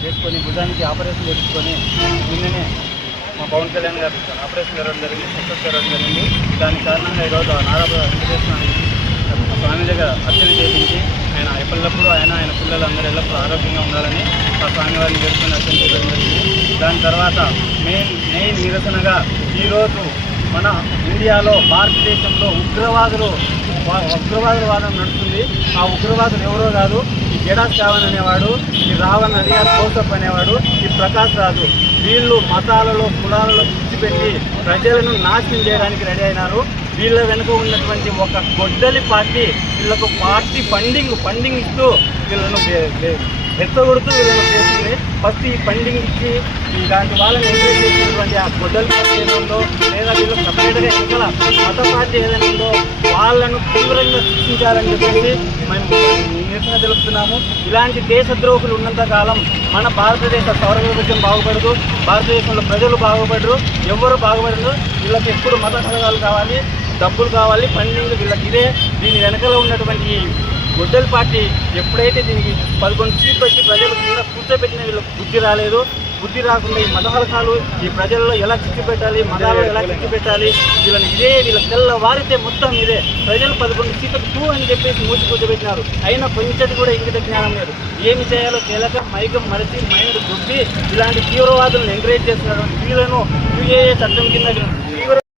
చేసుకొని భుజానికి ఆపరేషన్ చేయించుకొని నిన్ననే మా పవన్ కళ్యాణ్ గారు ఆపరేషన్ జరగడం జరిగింది, సక్సెస్ జరగడం జరిగింది. దాని కారణంగా ఈరోజు నారాయణ వెంకటేశ్వర స్వామి దగ్గర అర్చన చేయించి ఆయన ఎప్పటికప్పుడు ఆయన పిల్లలందరూ ఎల్లప్పుడూ ఆరోగ్యంగా ఉండాలని ఆ స్వామి వారిని చేసుకొని అర్చన చేయడం జరిగింది. దాని తర్వాత మెయిన్ నిరసనగా ఈరోజు మన ఇండియాలో భారతదేశంలో ఉగ్రవాదుల నడుస్తుంది. ఆ ఉగ్రవాదులు ఎవరో కాదు, ఈ జడా శ్రావణ్ అనేవాడు, ఈ రావణ్ అలియాస్ జోసెఫ్ అనేవాడు, ఈ ప్రకాష్ రాజు. వీళ్ళు మతాలలో కులాలలో పిచ్చిపెట్టి ప్రజలను నాశనం చేయడానికి రెడీ అయినారు. వీళ్ళ వెనుక ఉన్నటువంటి ఒక గొడ్డలి పార్టీ వీళ్ళకు పార్టీ ఫండింగ్ ఇస్తూ వీళ్ళను రెచ్చగొడుతూ వీళ్ళను చేస్తుంది. ఫస్ట్ ఈ ఫండింగ్ ఇచ్చి ఇలాంటి వాళ్ళని ఎంకరేజ్ చేసినటువంటి ఆ గొడ్డలి పార్టీ ఏదో ఉందో, లేదా వీళ్ళు సపరేట్గా ఎన్నికల మత పార్టీ ఏదైనా ఉందో వాళ్ళను తీవ్రంగా శిక్షించాలని చెప్పేసి మేము నిరసన తెలుపుతున్నాము. ఇలాంటి దేశద్రోహులు ఉన్నంత కాలం మన భారతదేశ సౌరవిభజన బాగుపడదు, భారతదేశంలో ప్రజలు బాగుపడరు, ఎవరు బాగుపడరు. వీళ్ళకి ఎప్పుడు మత కలగాలు కావాలి, డబ్బులు కావాలి, ఫండింగ్ వీళ్ళకి ఇదే. దీని వెనకాల ఉన్నటువంటి గొడ్డలి పార్టీ ఎప్పుడైతే దీనికి 11 సీట్లు వచ్చి ప్రజలు కూడా కూర్చోబెట్టిన వీళ్ళకి బుద్ధి రాలేదు. బుద్ధి రాకుండా ఈ మతహలకాలు ఈ ప్రజల్లో ఎలా చిక్కి పెట్టాలి, మతాలు ఎలా చిక్కి పెట్టాలి, వీళ్ళ తెల్లవారితే మొత్తం ఇదే. ప్రజలు 11 సీట్లకు 2 అని చెప్పేసి మూసి కూర్చోబెట్టినారు. అయినా కొంచెం కూడా ఇంగిత జ్ఞానం లేదు. ఏమి చేయాలో తేలక మైకం మరచి మైండ్ దుబ్బి ఇలాంటి తీవ్రవాదులను ఎంకరేజ్ చేస్తున్నారు. వీళ్ళను యూఏఏ చట్టం కింద